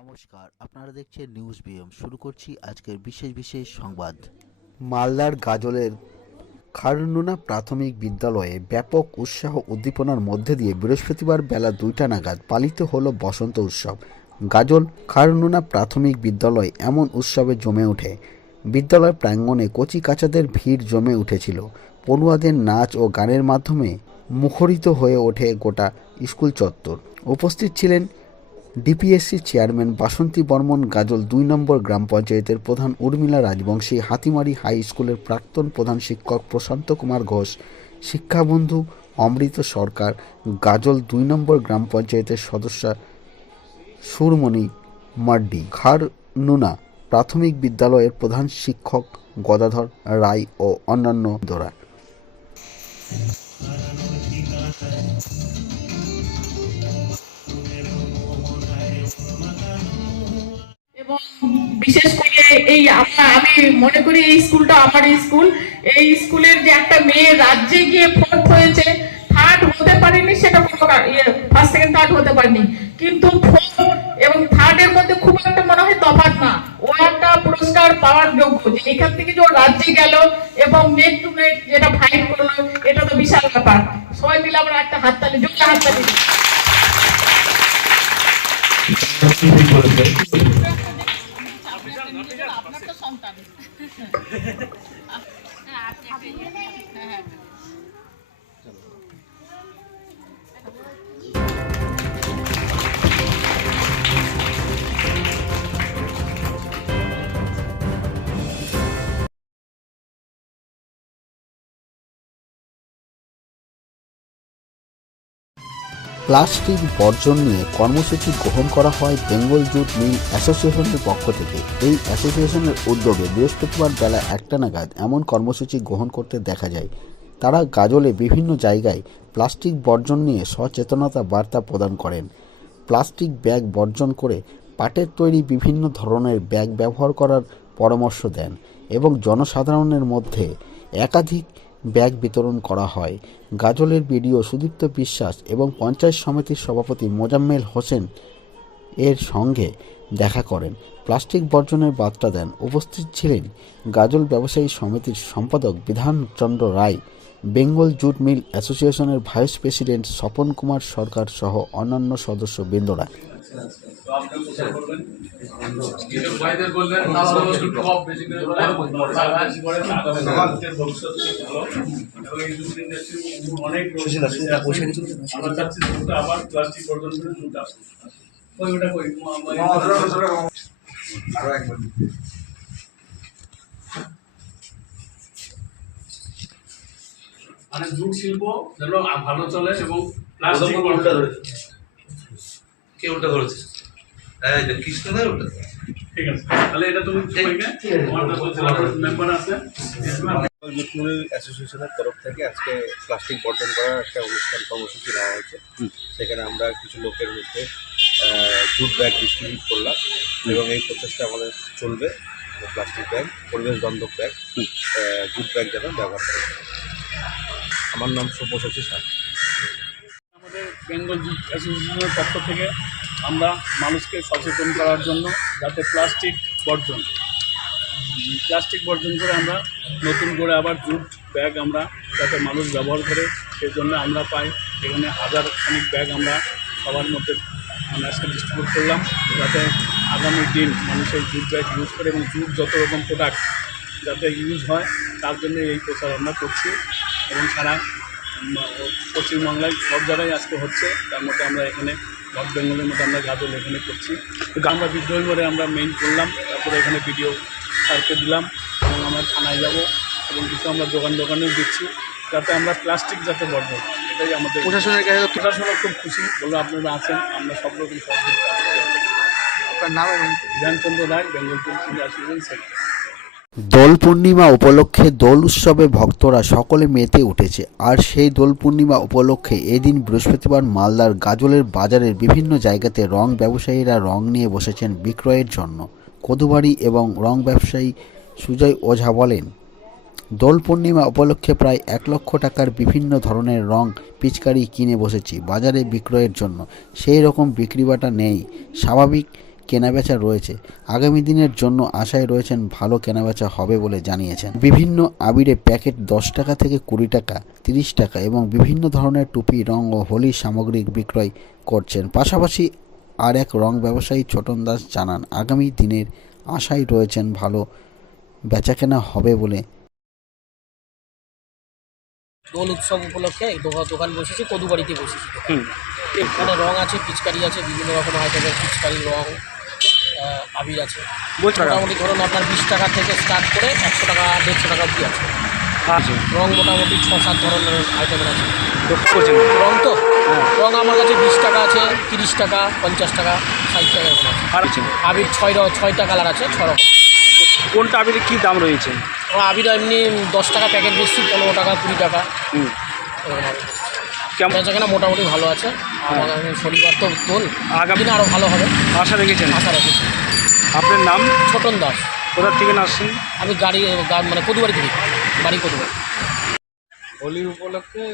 নমস্কার, আপনারা দেখছেন নিউজ বিএম। শুরু করছি আজকের বিশেষ বিশেষ সংবাদ। মালদার গাজলের খারনুনা প্রাথমিক বিদ্যালয়ে ব্যাপক উৎসাহ উদ্দীপনার মধ্যে দিয়ে বৃহস্পতিবার বেলা 2টা নাগাদ পালিত হলো বসন্ত উৎসব। গাজল খারনুনা প্রাথমিক বিদ্যালয় এমন উৎসবে জমে ওঠে, বিদ্যালয় প্রাঙ্গণে কচি কাচাদের ভিড় জমে উঠেছিল। পড়ুয়াদের নাচ ও গানের মাধ্যমে মুখরিত হয়ে ওঠে গোটা স্কুল চত্বর। উপস্থিত ছিলেন ডিপিএসসি চেয়ারম্যান বাসন্তী বর্মন, গাজল 2 নম্বর গ্রাম পঞ্চায়েতের প্রধান উর্মিলা রাজবংশী, হাতিমারি হাই স্কুলের প্রাক্তন প্রধান শিক্ষক প্রশান্ত কুমার ঘোষ, শিক্ষাবন্ধু অমৃত সরকার, গাজল 2 নম্বর গ্রাম পঞ্চায়েতের সদস্যা সুরমণি মাড্ডি, খারনুনা প্রাথমিক বিদ্যালয়ের প্রধান শিক্ষক গদাধর রায় ও অন্যান্য দোরা। এবং বিশেষ করে আমি মনে করি এই স্কুলটা আমার স্কুল। এই স্কুলের যে একটা মেয়ে রাজ্যে গিয়ে ফোর্থ হয়েছে, থার্ড হতে পারেনি, সেটা কোনো ফার্স্ট সেকেন্ড থার্ড হতে পারেনি, কিন্তু ফোর্থ এবং থার্ডের মধ্যে খুব একটা মনে হয় তফাৎ না। ও একটা পুরস্কার পাওয়ার যোগ্য, যে এখান থেকে যে ও রাজ্যে গেল এবং নেক টু নেক যেটা ফাইট করলো, এটা তো বিশাল ব্যাপার। সবাই মিলে আমরা একটা হাততালি, জোরে হাততালি দিই। আপনার তো সন্তান। প্লাস্টিক বর্জন নিয়ে কর্মসূচি গ্রহণ করা হয় বেঙ্গল জুট মিল অ্যাসোসিয়েশনের পক্ষ থেকে। এই অ্যাসোসিয়েশনের উদ্যোগে বৃহস্পতিবার বেলা 1টা নাগাদ এমন কর্মসূচি গ্রহণ করতে দেখা যায়। তারা গাজলে বিভিন্ন জায়গায় প্লাস্টিক বর্জন নিয়ে সচেতনতা বার্তা প্রদান করেন। প্লাস্টিক ব্যাগ বর্জন করে পাটের তৈরি বিভিন্ন ধরনের ব্যাগ ব্যবহার করার পরামর্শ দেন এবং জনসাধারণের মধ্যে একাধিক ব্যাগ বিতরণ করা হয়। গাজলের বিডিও সুদীপ্ত বিশ্বাস এবং পঞ্চায়েত সমিতির সভাপতি মোজাম্মেল হোসেন এর সঙ্গে দেখা করেন, প্লাস্টিক বর্জনের বার্তা দেন। উপস্থিত ছিলেন গাজল ব্যবসায়ী সমিতির সম্পাদক বিধানচন্দ্র রায়, বেঙ্গল জুট মিল অ্যাসোসিয়েশনের ভাইস প্রেসিডেন্ট স্বপন কুমার সরকার সহ অন্যান্য সদস্য বৃন্দরা। মানে জুট শিল্প যেন ভালো চলে এবং প্লাস্টিক কে উল্টা করেছে, কৃষ্ণদের উল্টা। ঠিক আছে, তাহলে এটা তুমি মেম্বার আছে জুট মিল অ্যাসোসিয়েশনের তরফ থেকে আজকে প্লাস্টিক বর্জন করার একটা অনুষ্ঠান কর্মসূচি নেওয়া হয়েছে। সেখানে আমরা কিছু লোকের মধ্যে জুট ব্যাগ ডিস্ট্রিবিউট করলাম এবং এই প্রচেষ্টা আমাদের চলবে। প্লাস্টিক ব্যাগ, পরিবেশ বান্ধব ব্যাগ, জুট ব্যাগ যেন ব্যবহার করে। আমার নাম সব্যসাচী সাহা। আমাদের বেঙ্গল জুট অ্যাসোসিয়েশনের পক্ষ থেকে আমরা মানুষকে সচেতন করার জন্য যাতে প্লাস্টিক বর্জন করে আমরা নতুন করে আবার জুট ব্যাগ আমরা যাতে মানুষ ব্যবহার করে, সেই জন্য আমরা পাই এখানে 1000 খানিক ব্যাগ আমরা সবার মধ্যে আজকে ডিস্ট্রিবিউট করলাম, যাতে আগামী দিন মানুষের জুট ব্যাগ ইউজ করে এবং জুট যত রকম প্রোডাক্ট যাতে ইউজ হয় তার জন্য এই প্রচার আমরা করছি। এবং সারা পশ্চিমবাংলায় সব জায়গায় আজকে হচ্ছে, তার মধ্যে আমরা এখানে নর্থ বেঙ্গলের মধ্যে আমরা গাজল এখানে করছি। আমরা বিদ্রোহী মোড়ে আমরা মেইন করলাম, তারপরে এখানে ভিডিও স্যারকে দিলাম এবং আমরা থানায় যাব এবং কিছু আমরা দোকানেও দিচ্ছি যাতে আমরা প্লাস্টিক যাতে বর্জন, এটাই আমাদের প্রশাসনের কাছে প্রশাসনও খুব খুশি, বললো আপনারা আছেন, আমরা সব রকম সহযোগিতা। আপনার নাম এবং বিধানচন্দ্র রায়, Bengal jute association secretary. Dol Purnima উপলক্ষে দোল উৎসবে ভক্তরা সকলে মেতে উঠেছে। আর সেই দোল পূর্ণিমা উপলক্ষে এদিন বৃহস্পতিবার মালদার গাজলের বাজারের বিভিন্ন জায়গাতে রং ব্যবসায়ীরা রং নিয়ে বসেছেন বিক্রয়ের জন্য। কদুবাড়ি এবং রং ব্যবসায়ী সুজয় ওঝা বলেন, দোল পূর্ণিমা উপলক্ষে প্রায় 1 লক্ষ টাকার বিভিন্ন ধরনের রং পিচকারি কিনে বসেছি বাজারে বিক্রয়ের জন্য। সেই রকম বিক্রিবাটা নেই, স্বাভাবিক কেনাবেচা রয়েছে। আগামী দিনের জন্য আশায় রয়েছেন ভালো কেনাবেচা হবে বলে জানিয়েছেন। বিভিন্ন আবিরে প্যাকেট 10 টাকা থেকে 20 টাকা, 30 টাকা এবং বিভিন্ন ধরনের টুপি, রং ও হোলি সামগ্রী বিক্রয় করছেন। পাশাপাশি আর এক রং ব্যবসায়ী ছোটন দাস জানান, আগামী দিনের আশায় রয়েছেন ভালো বেচাকেনা হবে বলে। দোল উৎসব উপলক্ষে দোকান বসেছি, কদুবাড়িতে বসেছি। এখানে রং আছে, পিচকারি আছে, বিভিন্ন রকম আইটেমের পিচকারি, রং, আবির আছে। মোটামুটি ধরুন আপনার 20 টাকা থেকে স্টার্ট করে 100 টাকা 150 টাকা অবধি আছে। রং মোটামুটি 6-7 ধরনের আইটেমের আছে। রং তো রং আমার কাছে 20 টাকা আছে, 30 টাকা, 50 টাকা, 60 টাকা এরকম আছে। আবির 6টা কালার আছে, 6 রকম। কোনটা আবিরের কী দাম রয়েছে? আবির এমনি 10 টাকা প্যাকেট বেশি, 15 টাকা, 20 টাকা কেমন বেচাকেনা মোটামুটি ভালো আছে। আগামী শনিবার তো দোল, আগামী দিনে আরও ভালো হবে আশা রেখেছেন? আশা রাখছি। আপনার নাম? ছোটন দাস। কোথা থেকে আসছেন? আমি মানে কদুবাড়ি থেকে, বাড়ি কদুবাড়ি। হোলি উপলক্ষে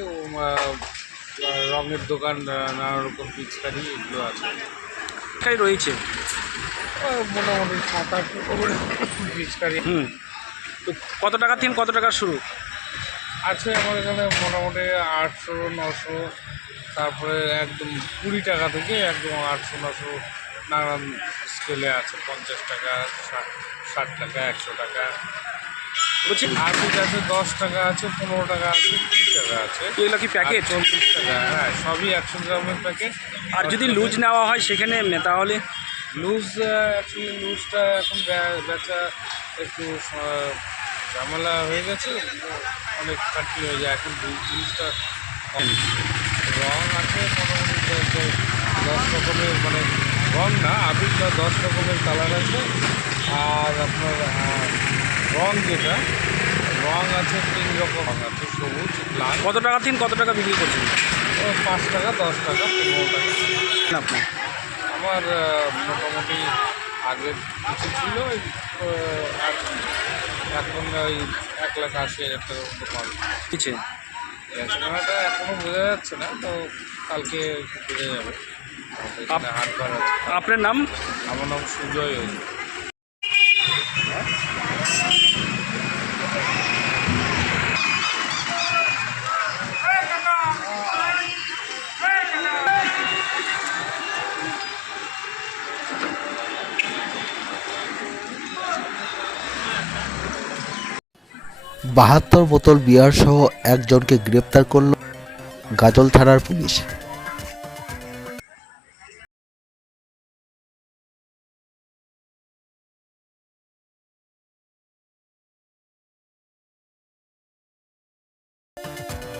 রঙের দোকান, নানা রকম পিচকারি এগুলো আছে। কাই রয়েছে মোটামুটি 7-8 রকমের পিচকারি তো কত টাকা থেকে কত টাকা শুরু আছে আমার এখানে। মোটামুটি 800-900, তারপরে একদম 20 টাকা থেকে একদম 800-900 নানান স্কেলে আছে। 50 টাকা, 60 টাকা, 100 টাকা। বলছি আর্মিক আছে 10 টাকা আছে, 15 টাকা আছে, 20 টাকা আছে। এগুলো কি প্যাকেট? 40 টাকা, হ্যাঁ, সবই 100 গ্রামের প্যাকেট। আর যদি লুজ নেওয়া হয় সেখানে তাহলে লুজ, অ্যাকচুয়ালি লুজটা এখন বেচা একটু ঝামেলা হয়ে গেছে, অনেক খাটনি হয়ে যায় এখন। লুজটা রং আছে মোটামুটি 10 রকমের, মানে রং না, আবিরটা 10 রকমের কালার আছে। আর আপনার রং যেটা রং আছে 3 রকম রং আছে, সবুজ, লাল। কত টাকা থেকে কত টাকা বিক্রি করছেন? 5 টাকা, 10 টাকা, 15 টাকা। আপনার আমার মোটামুটি আগের কিছু ছিল, এখন ওই 1,80,000 টাকার মতো পান। কিছু বেচাকেনাটা এখনও বোঝা যাচ্ছে না, তো কালকে বোঝা যাবে। এখানে হাট বার আছে। আপনার নাম? আমার নাম সুজয় ওঝা। বাহাত্তর বোতল বিয়ার সহ একজনকে গ্রেপ্তার করল গাজল থানার পুলিশ।